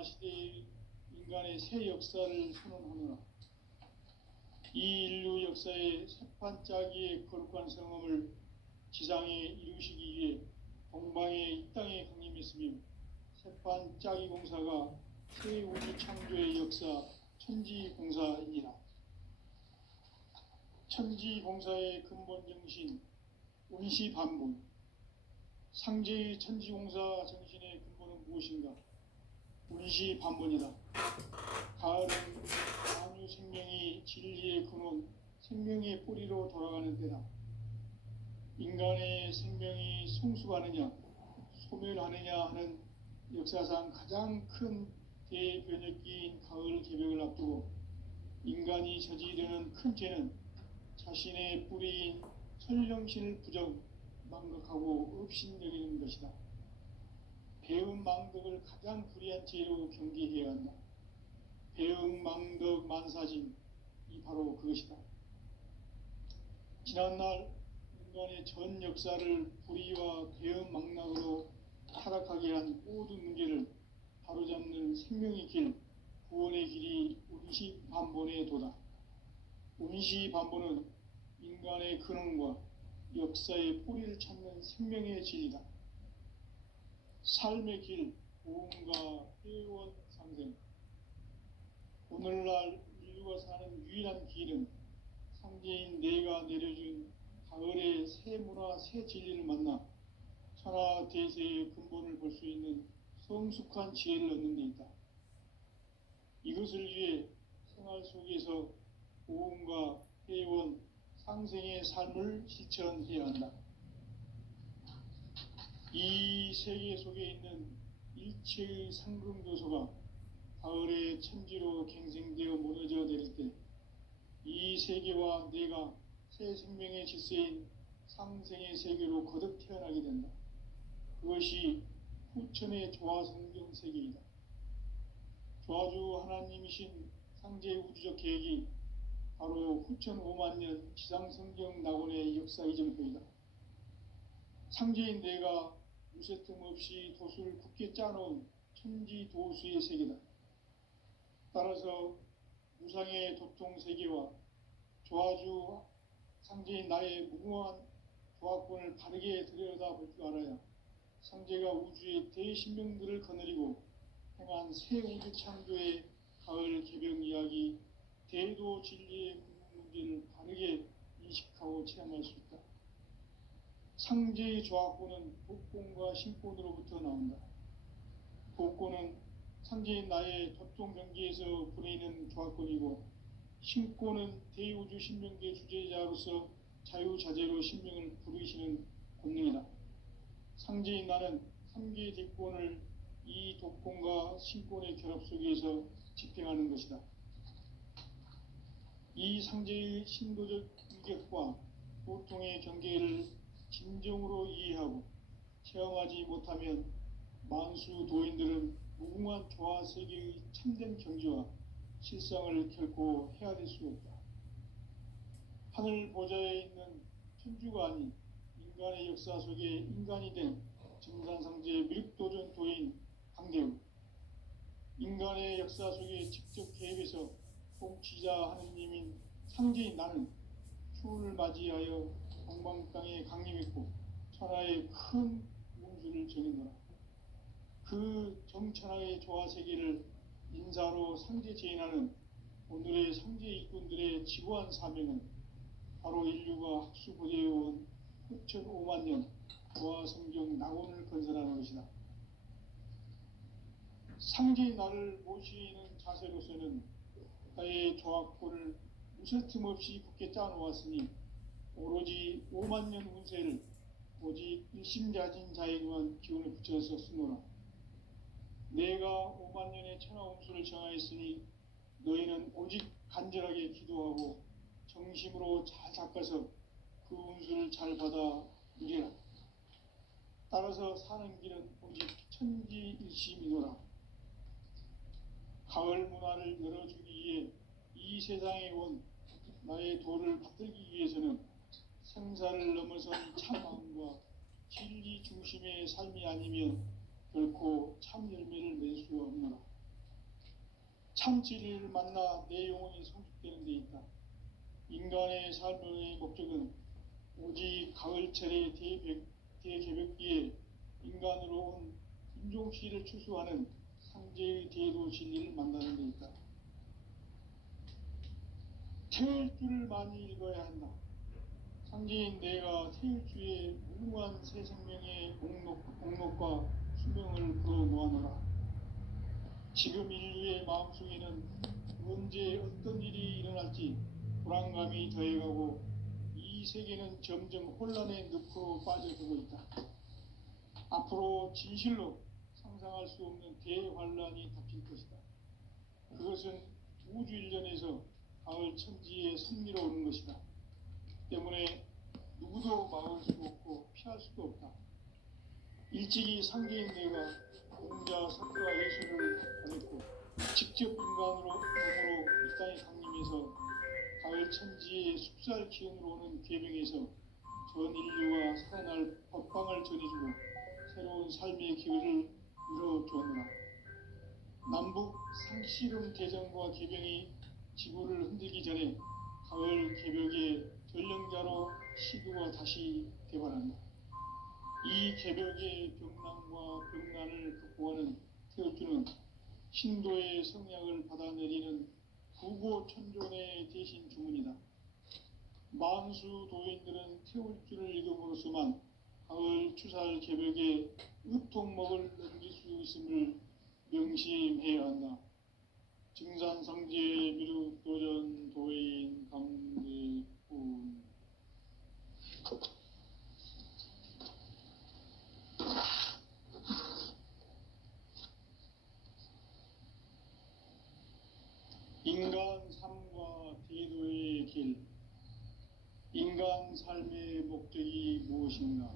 진화시대의 인간의 새 역사를 선언하노라. 이 인류 역사의 새판짜기의 거룩한 성함을 지상에 이루시기 위해 동방의 이 땅에 강림했으며 새판짜기 공사가 새 우주 창조의 역사 천지공사이니라. 천지공사의 근본 정신 운시반분. 상제의 천지공사 정신의 근본은 무엇인가? 운시반분이다. 가을은 만유 생명이 진리의 근원, 생명의 뿌리로 돌아가는 때다. 인간의 생명이 성숙하느냐, 소멸하느냐 하는 역사상 가장 큰 대변혁기인 가을 개벽을 앞두고 인간이 저지르는 큰 죄는 자신의 뿌리인 설령신을 망각하고 업신여기는 것이다. 배음 망덕을 가장 불의한 죄로 경계해야 한다. 배음 망덕 만사짐이 바로 그것이다. 지난날 인간의 전 역사를 불의와 배음 망락으로 타락하게 한 모든 문제를 바로잡는 생명의 길, 구원의 길이 운시반본의 도다. 운시반본은 인간의 근원과 역사의 뿌리를 찾는 생명의 진리다. 삶의 길, 보험과 회원 상생. 오늘날 인류가 사는 유일한 길은 상제인 내가 내려준 가을의 새 문화, 새 진리를 만나 천하 대세의 근본을 볼 수 있는 성숙한 지혜를 얻는 데 있다. 이것을 위해 생활 속에서 보험과 회원, 상생의 삶을 실천해야 한다. 이 세계 속에 있는 일체의 상금교소가 가을의 천지로 갱생되어 무너져 내릴 때 이 세계와 내가 새 생명의 질서인 상생의 세계로 거듭 태어나게 된다. 그것이 후천의 조화성경 세계이다. 조화주 하나님이신 상제의 우주적 계획이 바로 후천 5만년 지상성경 낙원의 역사 이정표이다. 상제인 내가 무쇠틈 없이 도수를 굳게 짜놓은 천지도수의 세계다. 따라서 무상의 도통세계와 조화주 상제인 나의 무궁한 조화권을 바르게 들여다볼 줄 알아야 상제가 우주의 대신명들을 거느리고 행한 새 우주 창조의 가을 개벽 이야기, 대도 진리의 문제를 바르게 인식하고 체험할 수 있다. 상제의 조화권은 복권과 신권으로부터 나온다. 복권은 상제인 나의 도통 경계에서 부리는 조화권이고, 신권은 대우주 신명계 주제자로서 자유자재로 신명을 부르시는 권능이다. 상제인 나는 3개 대권을 이 독권과 신권의 결합 속에서 집행하는 것이다. 이 상제의 신도적 인격과 보통의 경계를 진정으로 이해하고 체험하지 못하면 만수 도인들은 무궁한 조화 세계의 참된 경지와 실상을 결코 헤아릴 수 없다. 하늘 보좌에 있는 천주가 아닌 인간의 역사 속에 인간이 된 정산상제의 미륵도전 도인 강대우, 인간의 역사 속에 직접 개입해서 통치자 하느님인 상제인 나는 추운을 맞이하여 동방 땅에 강림했고 천하의 큰 운수를 정했노라. 그 정천하의 조화세계를 인사로 상제 제인하는 오늘의 상제 일꾼들의 지구한 사명은 바로 인류가 학수고대해온 후천 5만년 조화성경 낙원을 건설하는 것이다. 상제의 나를 모시는 자세로서는 나의 조화권을 무쇠틈 없이 굳게 짜놓았으니 오로지 5만년 운세를 오직 일심자진 자에게만 기운을 붙여서 쓰노라. 내가 5만년의 천하 운수를 정하였으니 너희는 오직 간절하게 기도하고 정심으로 잘 닦아서 그 운수를 잘 받아 누리라. 따라서 사는 길은 오직 천지일심이노라. 가을 문화를 열어주기 위해 이 세상에 온 나의 도를 받들기 위해서는 생사를 넘어선 참마음과 진리 중심의 삶이 아니면 결코 참 열매를 낼 수 없노라. 참 진리를 만나 내 영혼이 성숙되는 데 있다. 인간의 삶의 목적은 오직 가을철의 대개벽기에 인간으로 온 인종시를 추수하는 상제의 대도 진리를 만나는 데 있다. 태울 줄을 많이 읽어야 한다. 상제인 내가 태울 주의 무궁한 새 생명의 목록과 수명을 풀어놓아노라. 지금 인류의 마음속에는 언제 어떤 일이 일어날지 불안감이 더해가고 이 세계는 점점 혼란의 늪으로 빠져들고 있다. 앞으로 진실로 상상할 수 없는 대환란이 닥칠 것이다. 그것은 우주 일전에서 가을 천지에 선미로 오는 것이다. 때문에 누구도 막을 수 없고 피할 수도 없다. 일찍이 상계인 내가 공자, 석가, 예수를 보냈고 직접 인간으로 몸으로 이 땅에 강림해서 가을 천지의 숲살 기운으로 오는 계명에서 전 인류가 살아날 법방을 전해주고 새로운 삶의 기회를 이뤄주었노라. 남북 상씨름 대전과 계병이 지구를 흔들기 전에 가을 개벽의 전령자로 시두가 다시 개발한다. 이 개벽의 병난과 병난을 극복하는 태울주는 신도의 성약을 받아내리는 구고천존의 대신 주문이다. 만수 도인들은 태울주를 읽음으로써만 가을 추살 개벽의 의통목을 넘길 수 있음을 명심해야 한다. 증산상제 미륵도전 도인 강대군. 인간 삶과 대도의 길. 인간 삶의 목적이 무엇인가?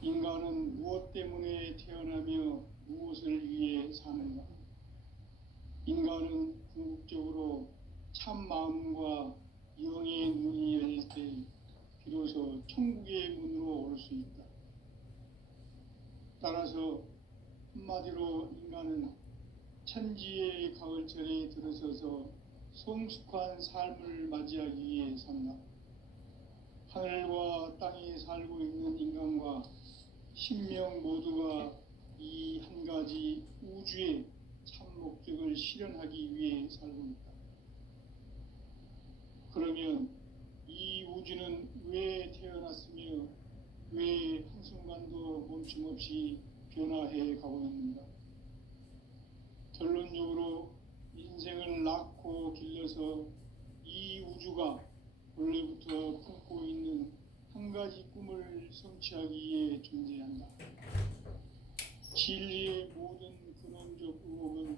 인간은 무엇 때문에 태어나며 무엇을 위해 사는가? 인간은 궁극적으로 참 마음과 영의 눈이 열릴 때 비로소 천국의 문으로 올 수 있다. 따라서 한마디로 인간은 천지의 가을철에 들어서서 성숙한 삶을 맞이하기 위해 산다. 하늘과 땅에 살고 있는 인간과 신명 모두가 이 한 가지 우주의 참 목적을 실현하기 위해 살고 있다. 그러면 이 우주는 왜 태어났으며 왜 한순간도 멈춤없이 변화해 가고 있는가? 결론적으로 인생을 낳고 길러서 이 우주가 원래부터 품고 있는 한 가지 꿈을 성취하기 위해 존재한다. 진리의 모든 근원적 의혹은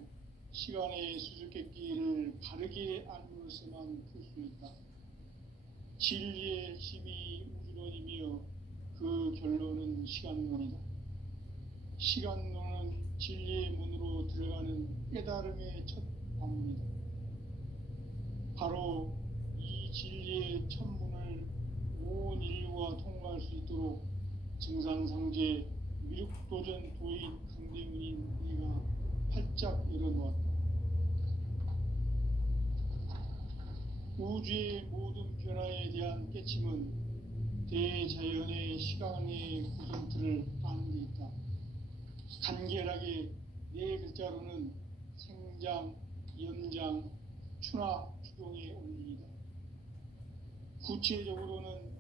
시간의 수수께끼를 바르게 알므로서만 풀 수 있다. 진리의 힘이 우주론이며 그 결론은 시간론이다. 시간론은 진리의 문으로 들어가는 깨달음의 첫 방문이다. 바로 이 진리의 첫 문을 온 인류가 통과할 수 있도록 증산상제 미륵도전 도인 강대문인 네가 활짝 열어놓았다. 우주의 모든 변화에 대한 깨침은 대자연의 시간의 구성틀을 아는 데 있다. 간결하게 네 글자로는 생장, 연장, 추나 추동의 원리이다. 구체적으로는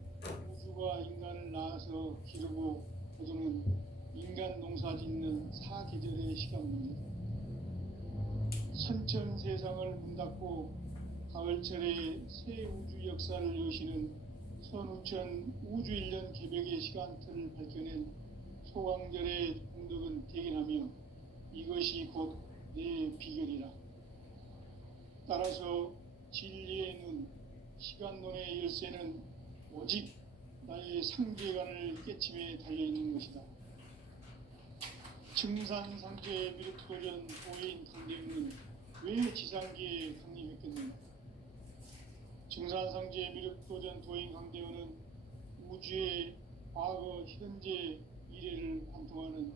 우주가 인간을 낳아서 기르고 거두는 인간 농사 짓는 사계절의 시간 문제다. 선천 세상을 문 닫고 가을철에 새 우주 역사를 여시는 선우천 우주 1년 개벽의 시간틀을 밝혀낸 소강절의 공덕은 대견하며 이것이 곧 내 비결이라. 따라서 진리의 눈, 시간론의 열쇠는 오직 나의 상계관을 깨침에 달려있는 것이다. 증산상제 미륵도전 도인 강대문은 왜 지상계에 강림했겠는가? 증산상제 미륵도전 도인 강대문은 우주의 과거, 현재, 미래를 관통하는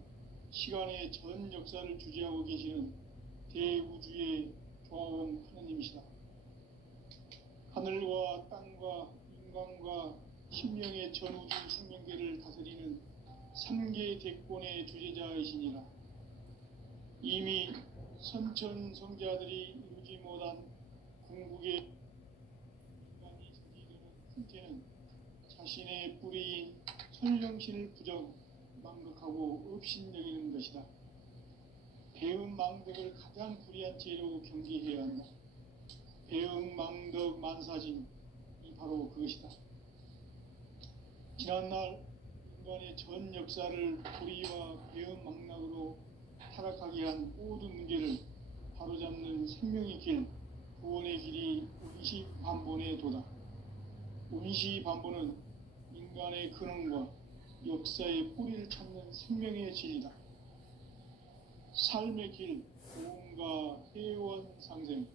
시간의 전 역사를 주재하고 계시는 대우주의 좋아온 하느님이시다. 하늘과 땅과 인간과 신명의 전우주 생명계를 다스리는 삼계 대권의 주제자이시니라. 이미 선천성자들이 이루지 못한 궁극의 인간이 저지르는 훈태는 자신의 뿌리인 천령신을 부정 망극하고 업신여기는 것이다. 배은망덕을 가장 불의한 죄로 경계해야 한다. 배은망덕 만사진이 바로 그것이다. 지난날 인간의 전 역사를 불의와 배은망락으로 타락하게 한 모든 문제를 바로잡는 생명의 길, 구원의 길이 운시반본의 도다. 운시반본은 인간의 근원과 역사의 뿌리를 찾는 생명의 진리다. 삶의 길, 고음과 회원 상생.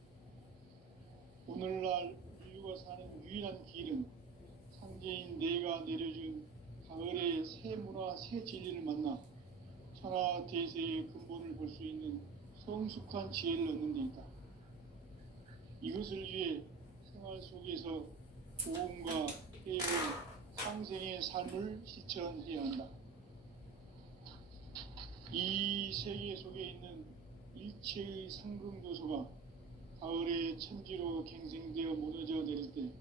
오늘날 인류가 사는 유일한 길은 상제인 내가 내려준 가을의 새 문화, 새 진리를 만나 천하 대세의 근본을 볼 수 있는 성숙한 지혜를 얻는 데 있다. 이것을 위해 생활 속에서 고음과 회원 상생의 삶을 실천해야 한다. 이 세계 속에 있는 일체의 상승조소가 가을의 천지로 갱생되어 무너져 내릴 때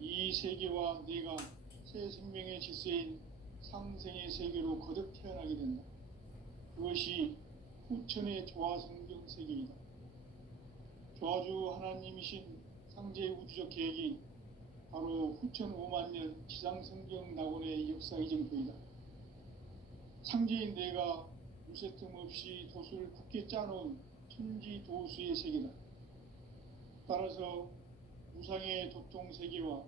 이 세계와 내가 새 생명의 질서인 상생의 세계로 거듭 태어나게 된다. 그것이 후천의 조화성경 세계이다. 조화주 하나님이신 상제 우주적 계획이 바로 후천 5만년 지상성경 낙원의 역사 이정표이다. 상제인 내가 무쇠틈 없이 도수를 굳게 짜놓은 천지 도수의 세계다. 따라서 무상의 도통 세계와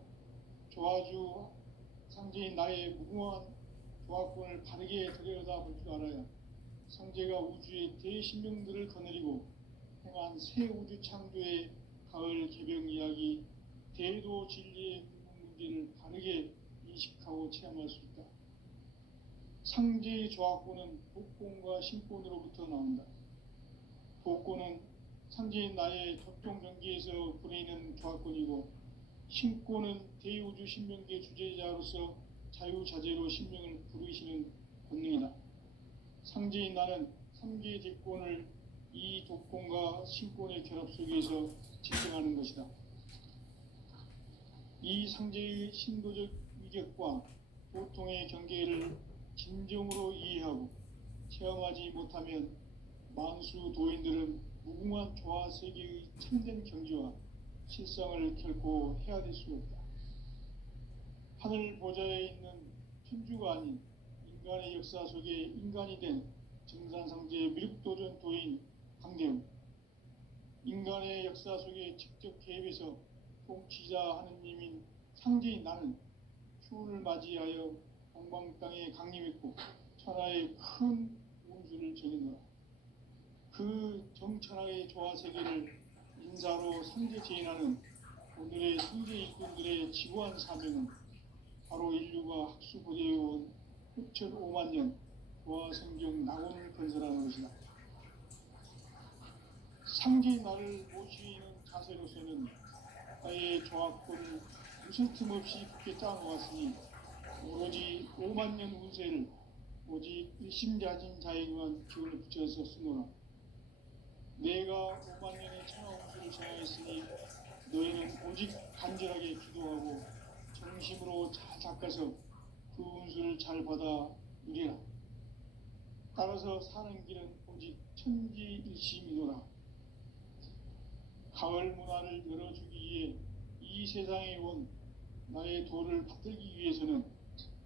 조화주 상제인 나의 무궁한 조화권을 바르게 들여다볼 줄 알아야 상제가 우주의 대신명들을 거느리고 행한 새 우주 창조의 가을 개병 이야기, 대도 진리의 문제를 바르게 인식하고 체험할 수 있다. 상제의 조화권은 복권과 신권으로부터 나온다. 복권은 상제인 나의 도통 경계에서 부리는 조화권이고, 신권은 대우주 신명계 주제자로서 자유자재로 신명을 부르시는 권능이다. 상제인 나는 3개의 대권을 이 독권과 신권의 결합 속에서 집행하는 것이다. 이 상제의 신도적 위격과 보통의 경계를 진정으로 이해하고 체험하지 못하면 만수 도인들은 무궁한 조화 세계의 참된 경지와 실상을 결코 헤아릴 수 없다. 하늘 보좌에 있는 천주가 아닌 인간의 역사 속에 인간이 된 정산상제의 미륵도전 도인 강대웅, 인간의 역사 속에 직접 개입해서 통치자 하느님인 상제인 나는 추운을 맞이하여 동방 땅에 강림했고 천하의 큰 운수를 전해노라. 그 정천하의 조화 세계를 인사로 상제 제인하는 오늘의 상제 일꾼들의 지구한 사명은 바로 인류가 학수고대해온 후천 5만년 조화 성경 낙원을 건설하는 것이다. 상제인 나를 모시는 자세로서는 나의 조화권을 무슨 틈 없이 굳게 짜놓았으니 오로지 5만년 운세를 오직 일심자진 자에게만 기운을 붙여서 쓰노라. 내가 5만년의 천하 운수를 정하였으니 너희는 오직 간절하게 기도하고 정심으로 잘 닦아서 그 운수를 잘 받아 누리라. 따라서 사는 길은 오직 천지일심이노라. 가을 문화를 열어주기 위해 이 세상에 온 나의 도를 받들기 위해서는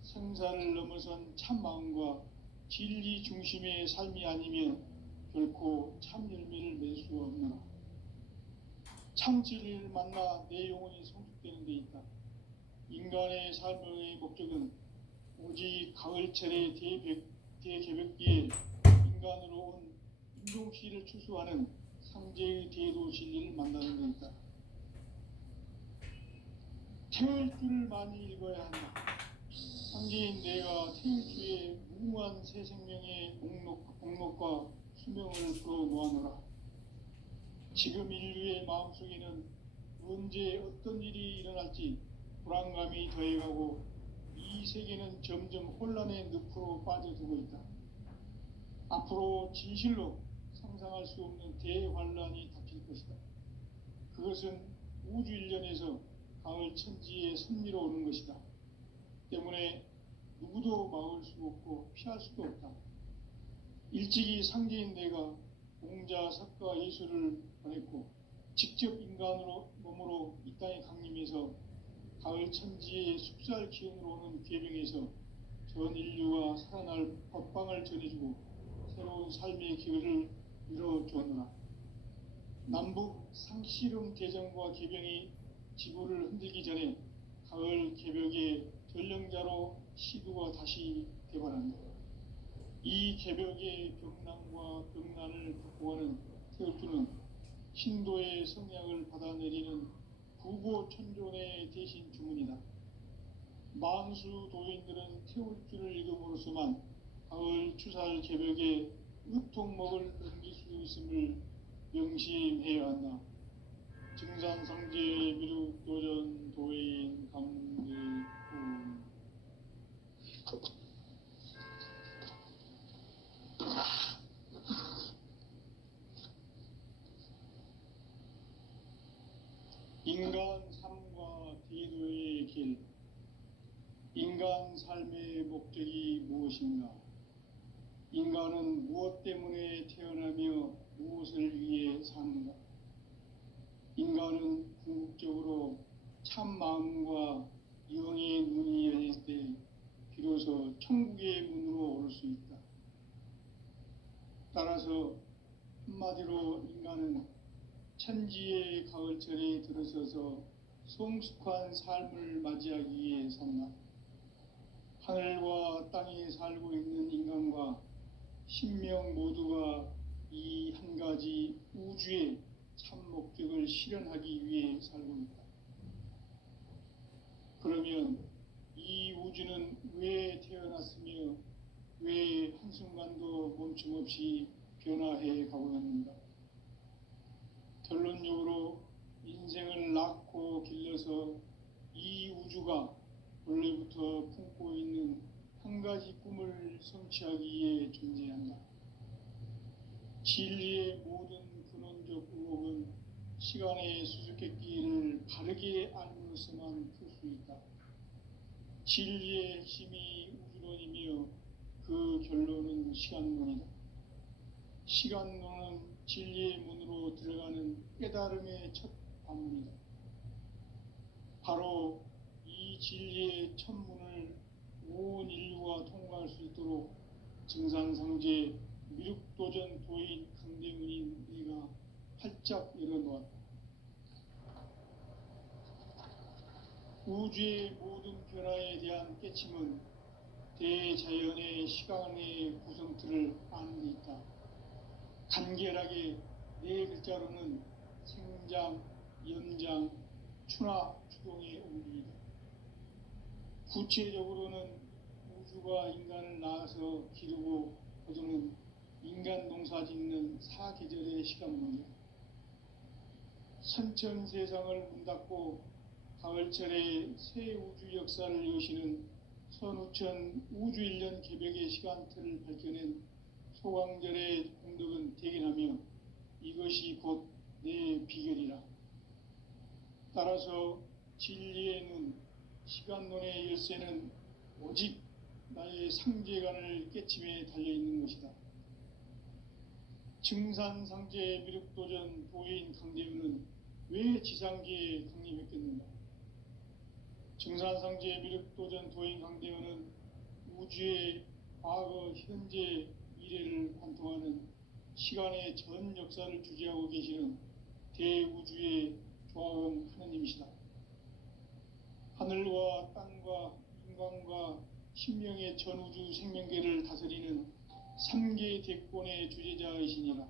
생사를 넘어선 참마음과 진리 중심의 삶이 아니면 결코 참 열매를 맺을 수 없노라. 참 진리를 만나 내 영혼이 성숙되는 데 있다. 인간의 삶의 목적은 오직 가을철의 대개벽기에 인간으로 온 인종씨를 추수하는 상제의 대도 진리를 만나는 데 있다. 태일주를 많이 읽어야 한다. 상제인 내가 태일주의 무궁한 새 생명의 목록과 수명을 풀어 놓아노라. 지금 인류의 마음속에는 언제 어떤 일이 일어날지 불안감이 더해가고 이 세계는 점점 혼란의 늪으로 빠져들고 있다. 앞으로 진실로 상상할 수 없는 대환란이 닥칠 것이다. 그것은 우주 일련에서 가을 천지의 섭리로 오는 것이다. 때문에 누구도 막을 수 없고 피할 수도 없다. 일찍이 상제인 내가 공자, 석가, 예수를 보냈고 직접 인간으로 몸으로 이 땅에 강림해서 가을 천지의 숲살 기운으로 오는 계명에서 전 인류가 살아날 법방을 전해주고 새로운 삶의 기회를 이뤄주었노라. 남북 상씨름 대전과 개병이 지구를 흔들기 전에 가을 개벽의 전령자로 시두가 다시 개발한다. 이 개벽의 병난과 병난을 극복하는 태울주는 신도의 성약을 받아내리는 부고천존의 대신 주문이다. 만수 도인들은 태울주를 읽음으로써만 가을 추살 개벽에 으통먹을 넘길 수 있음을 명심해야 한다. 증산상제 미륵도전 도인 강제훈. 인간 삶과 대도의 길. 인간 삶의 목적이 무엇인가? 인간은 무엇 때문에 태어나며 무엇을 위해 사는가? 인간은 궁극적으로 참 마음과 영의 눈이 열릴 때 비로소 천국의 문으로 오를 수 있다. 따라서 한마디로 인간은 천지의 가을철에 들어서서 성숙한 삶을 맞이하기 위해 산다. 하늘과 땅에 살고 있는 인간과 신명 모두가 이 한 가지 우주의 참 목적을 실현하기 위해 살고 있다. 그러면 이 우주는 왜 태어났으며 왜 한순간도 멈춤없이 변화해 가고 있는가? 결론적으로 인생을 낳고 길러서 이 우주가 원래부터 품고 있는 한 가지 꿈을 성취하기 위해 존재한다. 진리의 모든 근원적 의혹은 시간의 수수께끼를 바르게 알므로서만 풀 수 있다. 진리의 핵심이 우주론이며 그 결론은 시간론이다. 시간론은 진리의 문으로 들어가는 깨달음의 첫 관문이다. 바로 이 진리의 첫 문을 온 인류가 통과할 수 있도록 증산상제 미륵도전 도인 강대문인 내가 활짝 열어놓았다. 우주의 모든 변화에 대한 깨침은 대자연의 시간의 구성틀을 아는 데 있다. 간결하게 네 글자로는 생장, 연장, 추나 추동의 원리이다. 구체적으로는 우주가 인간을 낳아서 기르고 거두는 인간 농사 짓는 사계절의 시간문이다. 선천 세상을 문 닫고 가을철에 새 우주 역사를 여시는 선우천 우주일년 개벽의 시간틀을 밝혀낸 소강절의 공덕은 대견하며 이것이 곧 내 비결이라. 따라서 진리의 눈, 시간론의 열쇠는 오직 나의 상제관을 깨침에 달려있는 것이다. 증산상제 미륵도전 도인 강대훈은 왜 지상계에 강림했겠는가? 증산상제 미륵도전 도인 강대훈은 우주의 과거, 현재, 미래를 관통하는 시간의 전 역사를 주재하고 계시는 대우주의 조화원 하느님이시다. 하늘과 땅과 인간과 신명의 전우주 생명계를 다스리는 3계 대권의 주재자이시니라.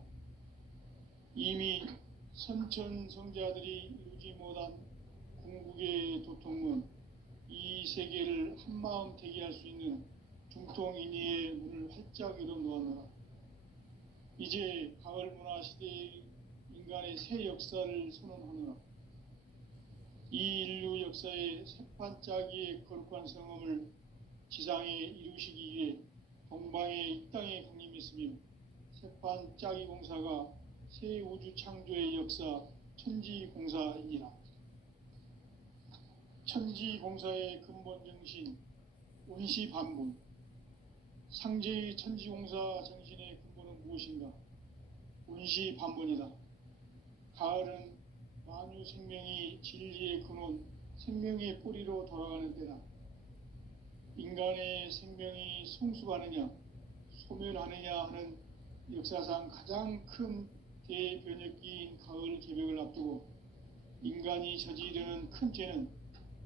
이미 선천성자들이 이루지 못한 궁극의 도통은 이 세계를 한마음 되게 할 수 있는 중통인의의 문을 활짝 열어놓았노라. 이제 가을 문화 시대의 인간의 새 역사를 선언하노라. 이 인류 역사의 새판짜기의 거룩한 성험을 지상에 이루시기 위해 동방의 이 땅에 강림했으며 새판짜기 공사가 새 우주 창조의 역사 천지공사이니라. 천지공사의 근본 정신 운시반본. 상제의 천지공사 정신의 근본은 무엇인가? 운시반본이다. 가을은 만유 생명이 진리의 근원, 생명의 뿌리로 돌아가는 때다. 인간의 생명이 성숙하느냐, 소멸하느냐 하는 역사상 가장 큰 대변혁기인 가을 개벽을 앞두고 인간이 저지르는 큰 죄는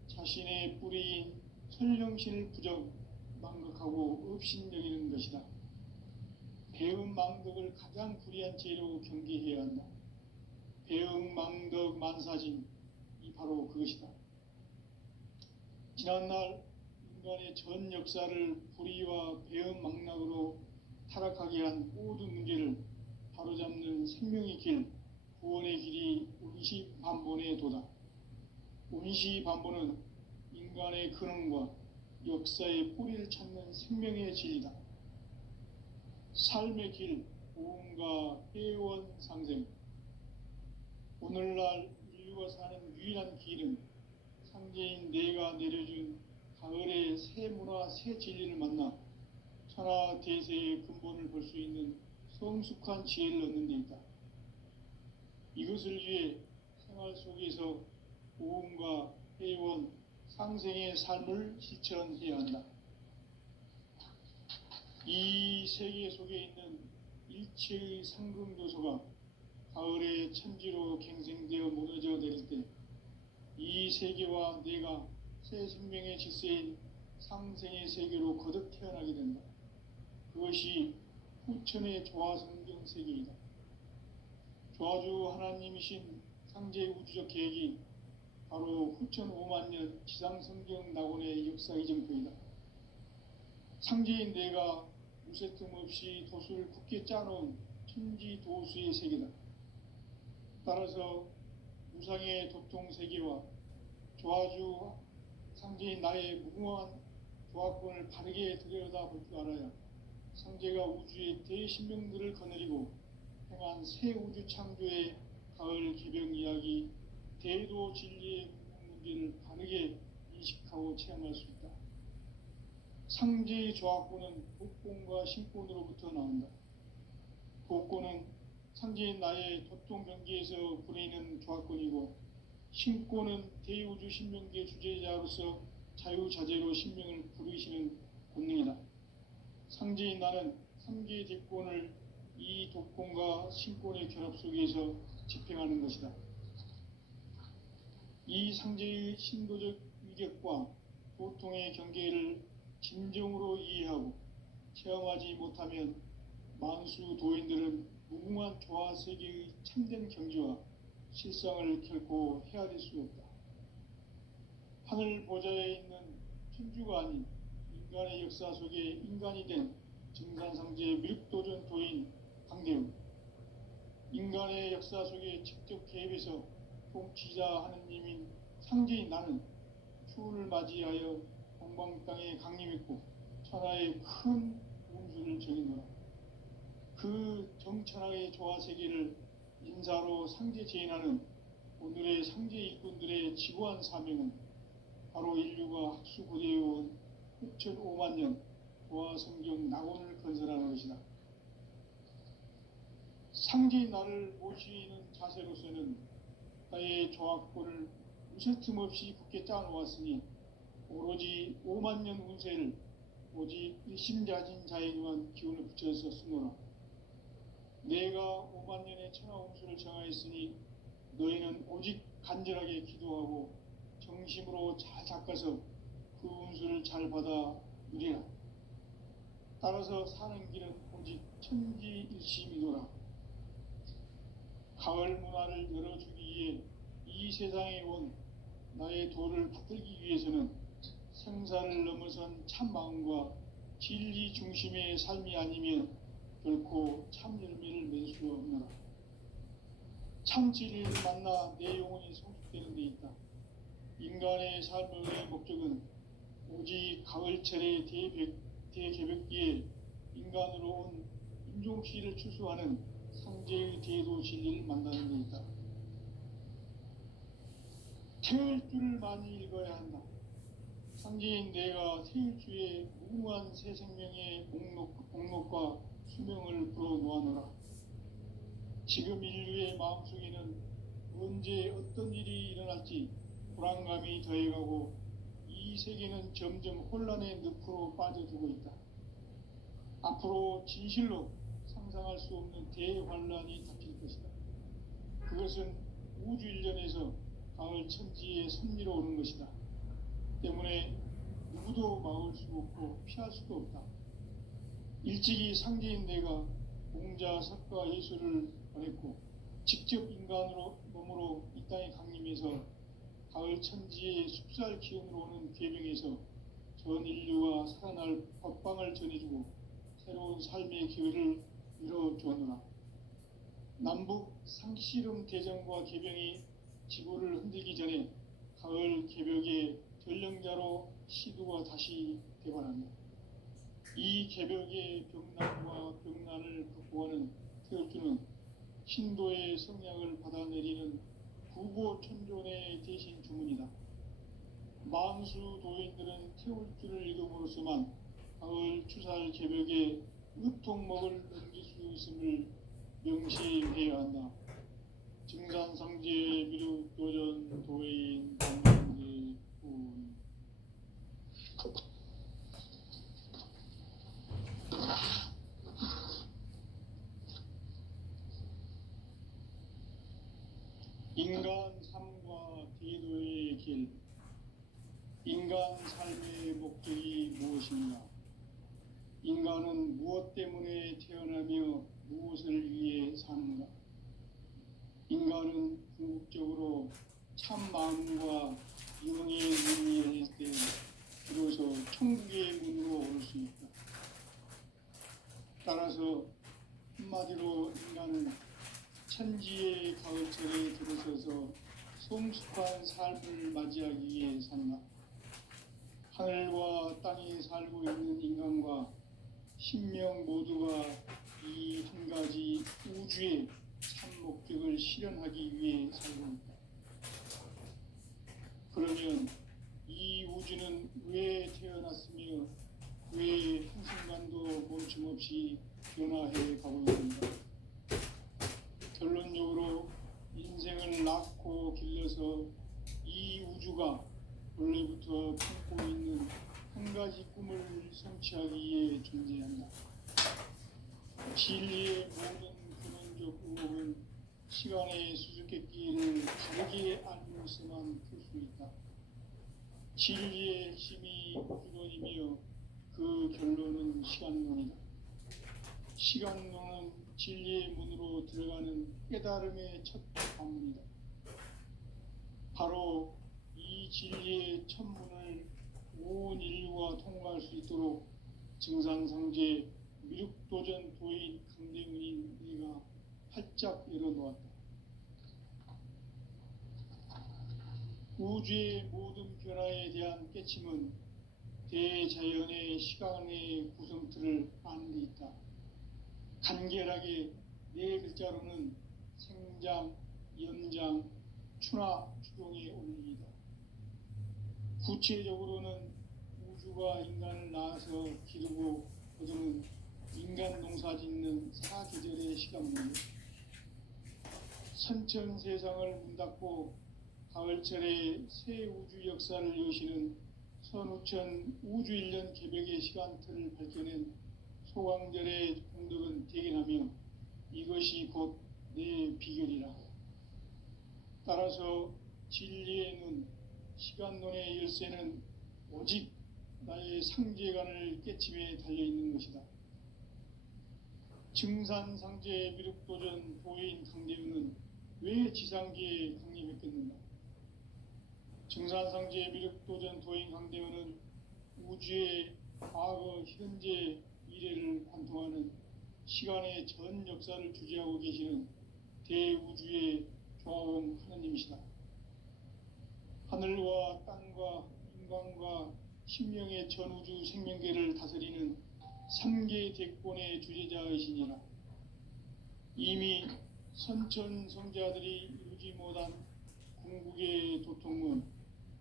자신의 뿌리인 설령신을 부정, 망각하고 업신여기는 것이다. 배음 망덕을 가장 불의한 죄로 경계해야 한다. 배음 망덕 만사진, 이 바로 그것이다. 지난날 인간의 전 역사를 불의와 배음 망락으로 타락하게 한 모든 문제를 바로잡는 생명의 길, 구원의 길이 운시반본의 도다. 운시반본은 인간의 근원과 역사의 뿌리를 찾는 생명의 진리다. 삶의 길, 보험과 회원 상생. 오늘날 인류가 사는 유일한 길은 상제인 내가 내려준 가을의 새 문화, 새 진리를 만나 천하 대세의 근본을 볼 수 있는 성숙한 지혜를 얻는 데 있다. 이것을 위해 생활 속에서 보험과 회원, 상생의 삶을 실천해야 한다. 이 세계 속에 있는 일체의 상금요소가 가을의 천지로 갱생되어 무너져 내릴 때 이 세계와 내가 새 생명의 질서인 상생의 세계로 거듭 태어나게 된다. 그것이 후천의 조화성경 세계이다. 조화주 하나님이신 상제의 우주적 계획이 바로 후천 5만 년 지상성경 낙원의 역사 이정표이다. 상제인 내가 무쇠틈 없이 도수를 굳게 짜놓은 천지도수의 세계다. 따라서 무상의 도통 세계와 조화주 상제인 나의 무궁한 조화권을 바르게 들여다볼 줄 알아야 상제가 우주의 대신명들을 거느리고 행한 새 우주 창조의 가을 개벽 이야기, 대도 진리의 문제를 바르게 인식하고 체험할 수 있다. 상제의 조화권은 복권과 신권으로부터 나온다. 복권은 상제인 나의 도통 경계에서 부리는 조화권이고, 신권은 대우주 신명계 주제자로서 자유자재로 신명을 부르시는 권능이다. 상제인 나는 3개의 대권을 이 독권과 신권의 결합 속에서 집행하는 것이다. 이 상제의 신도적 위격과 도통의 경계를 진정으로 이해하고 체험하지 못하면 만수 도인들은 무궁한 조화 세계의 참된 경지와 실상을 결코 헤아릴 수 없다. 하늘 보좌에 있는 천주가 아닌 인간의 역사 속에 인간이 된 정산상제의 밀도전 도인 강대우, 인간의 역사 속에 직접 개입해서 통치자 하느님인 상제인 나는 추운을 맞이하여 동방 땅에 강림했고 천하의 큰 운수를 정인노라. 그 정천하의 조화 세계를 인사로 상제 제인하는 오늘의 상제 일꾼들의 지고한 사명은 바로 인류가 학수고대해온 후천 5만 년 조화 성경 낙원을 건설하는 것이다. 상제인 나를 모시는 자세로서는 나의 조화권을 무쇠틈 없이 굳게 짜놓았으니 오로지 5만 년 운세를 오직 일심자진 자에게만 기운을 붙여서 쓰노라. 내가 5만 년의 천하 운수를 정하였으니 너희는 오직 간절하게 기도하고 정심으로 잘 닦아서 그 운수를 잘 받아 누리라. 따라서 사는 길은 오직 천지일심이노라. 가을 문화를 열어주기 위해 이 세상에 온 나의 도를 받들기 위해서는 생사를 넘어선 참마음과 진리 중심의 삶이 아니면 결코 참 열매를 맺을 수 없노라. 참 진리를 만나 내 영혼이 성숙되는 데 있다. 인간의 삶의 목적은 오직 가을철의 대개벽기에 인간으로 온 인종시를 추수하는 상제의 대도 진리를 만나는 데 있다. 태을 줄을 많이 읽어야 한다. 상제인 내가 태일주의 무궁한 새 생명의 목록과 수명을 불어놓아노라. 지금 인류의 마음속에는 언제 어떤 일이 일어날지 불안감이 더해가고 이 세계는 점점 혼란의 늪으로 빠져들고 있다. 앞으로 진실로 상상할 수 없는 대환란이 닥칠 것이다. 그것은 우주 일련에서 가을 천지에 선미로 오는 것이다. 때문에 누구도 막을 수 없고 피할 수도 없다. 일찍이 상제인 내가 공자, 석가, 예수를 보냈고 직접 인간으로 몸으로 이 땅에 강림해서 가을 천지의 숲살 기운으로 오는 궤병에서 전 인류가 살아날 법방을 전해주고 새로운 삶의 기회를 열어주었노라. 남북 상씨름 대전과 개병이 지구를 흔들기 전에 가을 개벽의 전령자로 시도가 다시 되관한다. 이 개벽의 병난과 병난을 극복하는 태울주는 신도의 성량을 받아내리는 구보천존의 대신 주문이다. 만수 도인들은 태울주를 읽음으로써만 가을 추살 개벽의 의통목을 넘길 수 있음을 명시해야 한다. 증산상제 미륵도전 도인 단명제 군 인간 삶과 대도의 길. 인간 삶의 목적이 무엇인가? 인간은 무엇 때문에 태어나며 무엇을 위해 사는가? 인간은 궁극적으로 참 마음과 영의 눈이 열릴 때 비로소 천국의 문으로 올 수 있다. 따라서 한마디로 인간은 천지의 가을철에 들어서서 성숙한 삶을 맞이하기 위해 산다. 하늘과 땅에 살고 있는 인간과 신명 모두가 이 한 가지 우주의 참 목적을 실현하기 위해 살고 있다. 그러면 이 우주는 왜 태어났으며 왜 한순간도 멈춤없이 변화해 가고 있는가? 결론적으로 인생을 낳고 길러서 이 우주가 원래부터 품고 있는 한 가지 꿈을 성취하기 위해 존재한다. 진리의 모든 근원적 의혹은 시간의 수수께끼를 다르게 알면서만 풀 수 있다. 진리의 핵심이 우주론이며 그 결론은 시간론이다. 시간론은 진리의 문으로 들어가는 깨달음의 첫 방문이다. 바로 이 진리의 첫 문을 온 인류가 통과할 수 있도록 증산상제 미륵도전 도인 강대문인 네가 활짝 열어놓았다. 우주의 모든 변화에 대한 깨침은 대자연의 시간의 구성틀을 아는 데 있다. 간결하게 네 글자로는 생장, 연장, 추나 추동의 원리이다. 구체적으로는 우주가 인간을 낳아서 기르고 거두는 인간 농사 짓는 사계절의 시간문이다. 선천 세상을 문 닫고 가을철에 새 우주 역사를 여시는 선우천 우주 1년 개벽의 시간틀을 밝혀낸 소강절의 공덕은 대견하며 이것이 곧 내 비결이라. 따라서 진리의 눈, 시간론의 열쇠는 오직 나의 상제관을 깨침에 달려있는 것이다. 증산상제 미륵도전 도인 강대우는 왜 지상계에 강림했겠는가? 증산상제 미륵도전 도인 강대우는 우주의 과거, 현재, 미래를 관통하는 시간의 전 역사를 주재하고 계시는 대우주의 조화봉 하느님이시다. 하늘과 땅과 인간과 신명의 전우주 생명계를 다스리는 3계 대권의 주제자이시니라. 이미 선천성자들이 이루지 못한 궁극의 도통문,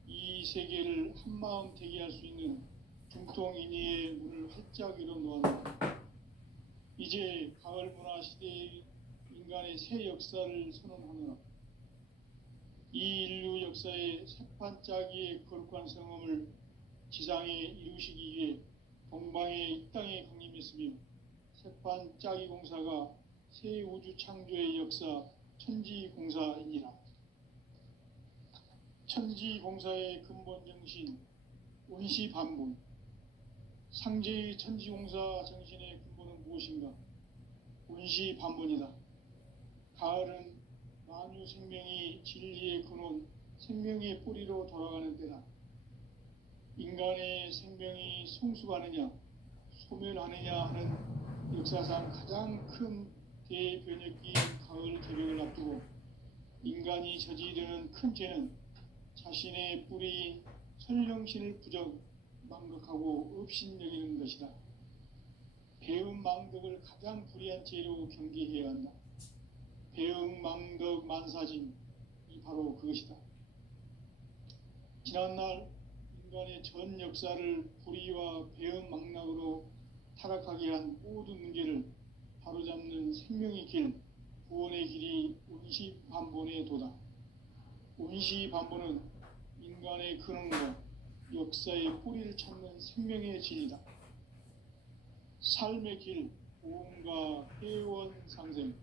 이 세계를 한마음 되게 할 수 있는 중통인의의 문을 활짝 열어놓았다. 이제 가을 문화 시대의 인간의 새 역사를 선언하노라. 이 인류 역사의 새판짜기의 거룩한 성험을 지상에 이루시기 위해 동방의 이 땅에 강림했으며 새판짜기 공사가 새 우주 창조의 역사 천지공사이니라. 천지공사의 근본 정신 운시반분. 상제의 천지공사 정신의 근본은 무엇인가? 운시반분이다. 가을은 만유 생명이 진리의 근원, 생명의 뿌리로 돌아가는 때다. 인간의 생명이 성숙하느냐, 소멸하느냐 하는 역사상 가장 큰 대변혁기인 가을 개벽을 앞두고 인간이 저지르는 큰 죄는 자신의 뿌리인 설령신을 부정, 망각하고 업신여기는 것이다. 배음 망덕을 가장 불의한 죄로 경계해야 한다. 배음 망덕 만사진이 바로 그것이다. 지난날 인간의 전 역사를 불의와 배음 망락으로 타락하게 한 모든 문제를 바로잡는 생명의 길, 구원의 길이 운시반본의 도다. 운시반본은 인간의 근원과 역사의 뿌리를 찾는 생명의 진리다. 삶의 길, 보험과 회원 상생.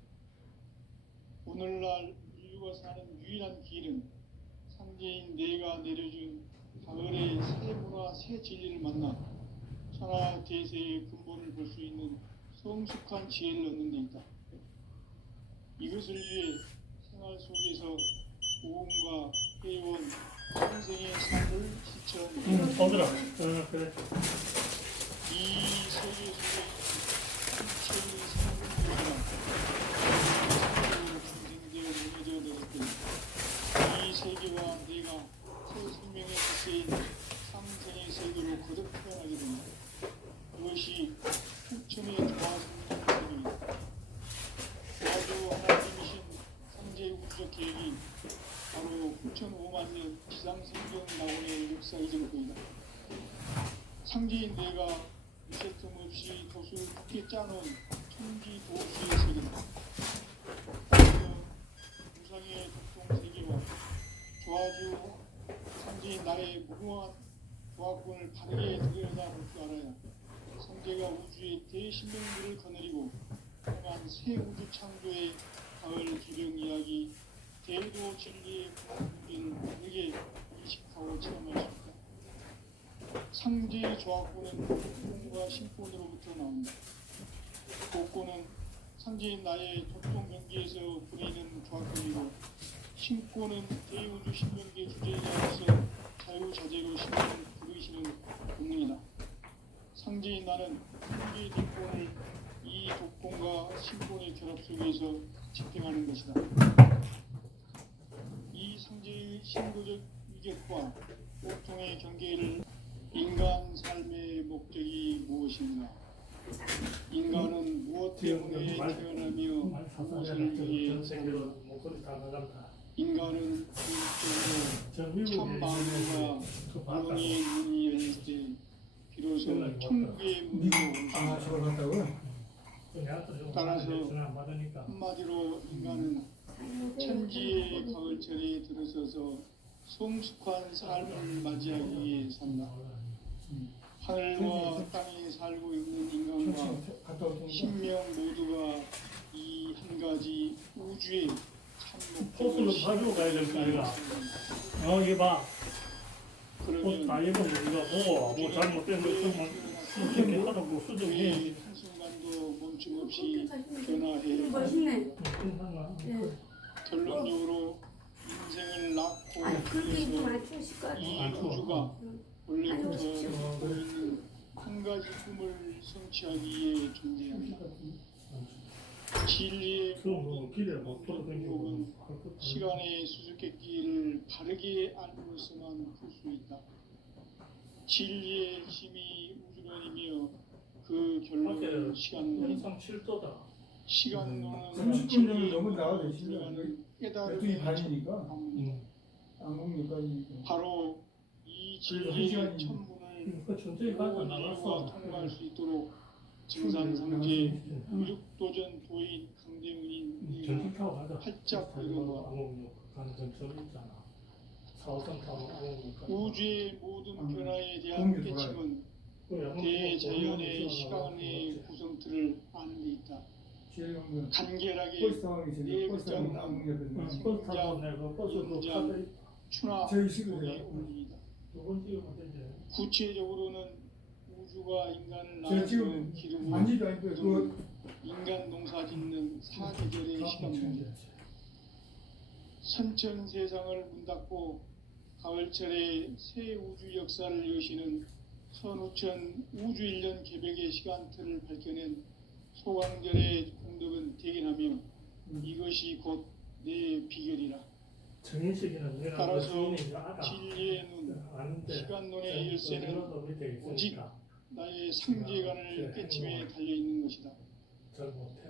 오늘날 인류가 사는 유일한 길은 상제인 내가 내려준 가을의 새 문화, 새 진리를 만나 천하 대세의 근본을 볼 수 있는 성숙한 지혜를 얻는 데 있다. 이것을 위해 생활 속에서 보험과 회원, 상생의 삶을 실천합니다. 더들어. 그래. 이 세계 속에 일체의 생명력이란 생명으로 중생되어 무너져 내릴 때 이 세계와 내가 새 생명의 뜻인 상생의 세계로 거듭 태어나게 됩니다. 그것이 후천의 조화성령입니다. 아주 하나님이신 상제 우주적 계획이 바로 9,5만 년 지상생명 낙원의 역사 이전입니다. 상제인 내가 있을 틈 없이 도수를 굳게 짜놓은 천지 도시의 세계다. 그래서 우상의 독통 세계와 조화주 상제인 나의 무궁한 조화권을 바르게 들여다볼 줄 알아야 상제가 우주의 대신명들을 거느리고 향한 새 우주 창조의 가을 기령 이야기 대도 진리의 문제를 바르게 인식하고 체험할 수 있다. 상제의 조화권은 복권과 신권으로부터 나온다. 복권은 상제인 나의 도통 경계에서 부리는 조화권이고 신권은 대우주 신명계 주제자로서 자유자재로 신권을 부르시는 본능이다. 상제인 나는 상제의 뒷권을 이 독권과 신권의 결합 속에서 집행하는 것이다. 이 상제의 신도적 위격과 보통의 경계를 인간 삶의 목적이 무엇인가? 인간은 무엇 때문에 태어나며 무엇을 위해 사는가? 인간은 궁극적으로 참 마음과 영의 문이 열릴 때 비로소 천국의 문으로 온다. 따라서 한마디로 인간은 천지의 가을철에 들어서서 성숙한 삶을 맞이하기 위해 산다. 하늘과 땅에 살고 있는 인간과 신명 모두가 이 한 가지 우주의 포스로 가지고 가야 될 거 아니야. 이거 봐. 포스 다 입으면 이거 보고 뭐 잘못된 거 있으면 이렇게 하라고 수정해. 한순간도 멈춤 없이 변화해. 멋있네. 결론적으로 인생을 낳고 그렇게 입으면 그래서 안 추우실 것 이 같아. 우주가 원래부터 갖고 있는 한 가지 꿈을 성취하기 위해 존재한다. 진리의 그럼 뭐 길에 못 모든 돌아다니고 행복은 시간의 수수께끼를 바르게 알므로서만 풀 수 있다. 진리의 힘이 우주론이며 그 결론은 시간론. 영상 7도다. 시간론은 30분 정도 너무 나와도 들어가는 12시 깨달음의 반이니까 전문입니다. 안 먹니까 바로 이 그래도 한 진리의 시간이- 천문을 그 천천히 가서 모든 나갔어. 인류가 통과할 수 있도록 증산상제 육도전 도인 강대문인 전기 타고 가자. 활짝 열어놓아 암흑역 가는 전철 있잖아. 4호선 타고 암흑역. 우주의 모든 변화에 대한 공유 돌아요. 깨침은 대자연의 시간의 구성틀을 아는 데 있다. 제일 좋은 건 간결하게 버스 상황이 있어요. 네 버스 글자 상황 안 먹냐거든요. 버스 타고 내가 버스도 타고 추나 저희 식으로 속에 돼요. 올립니다. 두번 찍으면 되지. 구체적으로는 우주가 인간을 제가 지금 낳아주는 기름을 만지도 않고 그 인간 농사 짓는 사계절의 시간입니다. 선천 세상을 문 닫고 가을철에 새 우주 역사를 여시는 선우천 우주 1년 개벽의 시간틀을 밝혀낸 소강절의 공덕은 대견하며 이것이 곧 내 비결이라. 정인식이는 내가 따라서 주인인지 알아. 진리의 눈, 아는데 시간론의 열쇠는 밑에 오직 있으니까 나의 상제관을 깨침에 달려있는 것이다. 잘 못해.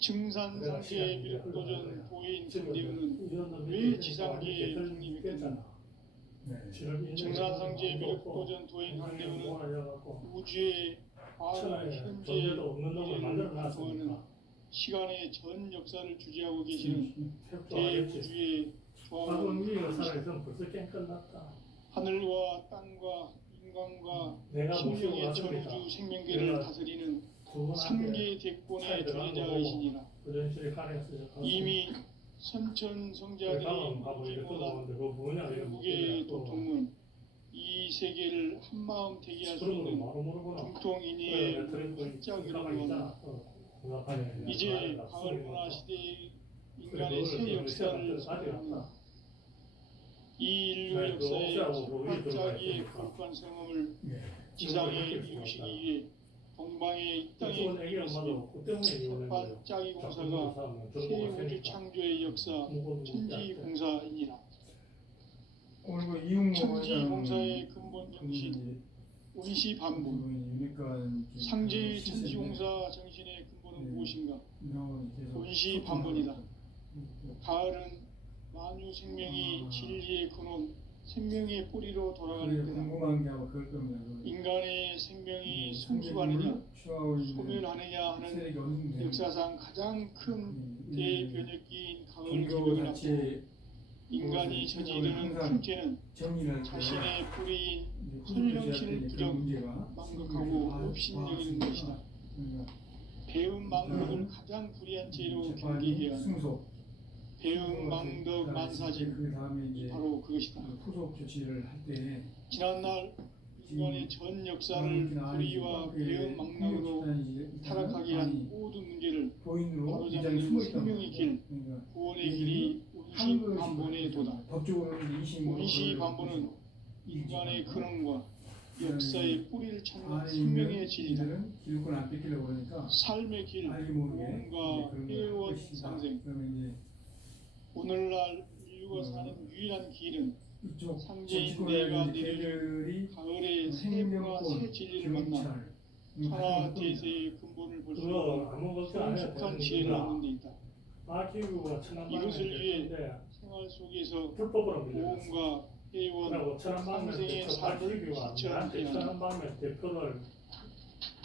증산상제 미륵도전 도인 강대우는 왜 지상계에 독립했겠나? 증산상제 미륵도전 도인 강대우는 우주의 과거, 현재, 미래를 구성하는 시간의 전 역사를 주재하고 계시는 대우주의 과거 위에 조화로운 살아있으면 벌써 게임 끝났다. 하늘과 땅과 인간과 내가 모시고 신명의 왔습니다. 전우주 생명계를 내가 다스리는 두 분한테 3개 대권의 존재자이시니라. 고전실에 가려서 이미 선천 성자들이 가고 이렇게 우주보다 들어오는데 그거 뭐냐 이런 외국의 또 도통은 이 세계를 한마음 되게 할 수 그런 거 있는 바로 모르구나. 중통인의 활짝이라고 하는 이제 가을 문화 시대의 인간의 새 역사를 선포합니다. 이 인류 역사의 활짝이의 거룩한 성험을 지상에 이루시기 위해 동방의 이 땅에 이루었으며 반짝이 공사가 새 우주 창조의 역사 천지 공사이니라. 오늘 그 이웅모 천지 회장 공사의 근본 정신 원시 반분 상제의 천지 공사 정신의 근본은 무엇인가? 원시 반분이다. 가을은 만유 생명이 진리의 근원 생명의 뿌리로 돌아가는 때다. 궁금한 게 아마 그럴 겁니다. 인간의 생명이 성숙하느냐 소멸하느냐 하는 세력이 어느 역사상 가장 큰 대변혁기인 가을 종교 기록을 앞두고 자체의 인간이 저지르는 큰 죄는 정의를 자신의 뿌리인 설명실 부정, 망극하고 업신여기는 것이다. 배움 망덕을 가장 불의한 죄로 경계해야 한다. 승소 배움 망덕 만사진 그 다음에 이제 바로 그것이다. 후속 조치를 할때 지난날 인간의 전 역사를 불의와 배움 망락으로 타락하게 한 모든 문제를 보인으로 바로잡는 생명의 길, 구원의 길이 원시 반본의 도다. 법적으로는 원시 반본은 인간의 근원과 역사의 뿌리를 찾는 생명의 진리다. 기득권 안 뺏기려고 그러니까 삶의 길, 알게 모르게 무언가 회원 상생. 그러면 이제 오늘날 인류가 사는 유일한 길은 이쪽 상제인 내가 내려줄 가을의 새 문화 새 진리를 만나 천하 대세의 근본을 볼 수 그거 있는 아무것도 안 해도 성숙한 지혜를 얻는 데 있다. 아기구가 천안방에 이것을 위해 됐는데 생활 속에서 불법으로 밀려났어. 보험과 회원, 그리고 천안방에 상생의 대표 삶을 아기구가 지쳐야 나한테 한다. 천안방에 대표를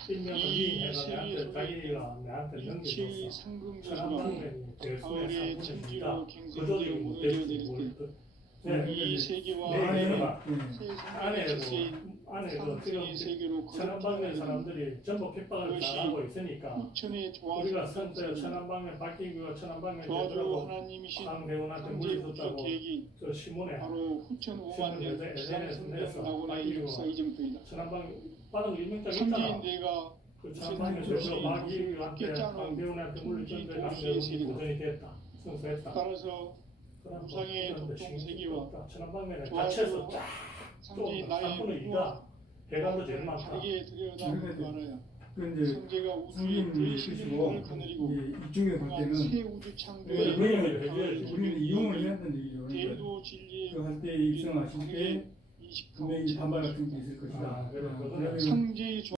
임명을 이 해서 세계 나한테 속에 자기가 나한테 일체의 넘겨줬어. 상금조소가 천안방에 대수의 가을의 상금이니까 천지로 그조직이 갱생되어 못 무너져 되지 내릴 뭘 때 네. 이 세계와 네, 안에 내가 새 안에 생명의 질서인 안에 그 상생의 세계로 천안방에 거듭나는 사람들이 전부 핍박을 그것이 당하고 있으니까 후천의 우리가 조화스러운 선때 천안방에 바뀌고 천안방에 도와주 되더라고 하나님이신 강대원한테 상제 물이 우주 줬다고 계획이 저 시문에 바로 후천 5만 년 신문에서 비상성경 내서 나고나의 바뀌고 역사 이정표이다. 천안방 빠른 일명장 상제인 있잖아. 내가 그 무슨 천안방에 뜻이 대표 마귀한테 함께 짜놓은 강대원한테 물을 천지 줬는데 도시의 강대원이 세계다. 도전이 됐다. 승소했다. 따라서 우상의 독종 세계와 천안방에 조화조 자체에서 쫙 상제인 나의 상품을 무와 이다. 배관도 제일 많다. 다르게 들여다보고 알아야 그 이제 성제가 우주의 숨긴 대신의 뜻이고 문을 거느리고 이제 이중에 볼 또한 때는 새 우주 네, 창조의 그런 걸 해줘야지. 우리는 이용을 해야 된다는 얘기죠. 그러니까 대도 진리의 그할 때 입성하실 때 분명히 반발 같은 게 있을 것이다. 아, 그래. 그러면 성제의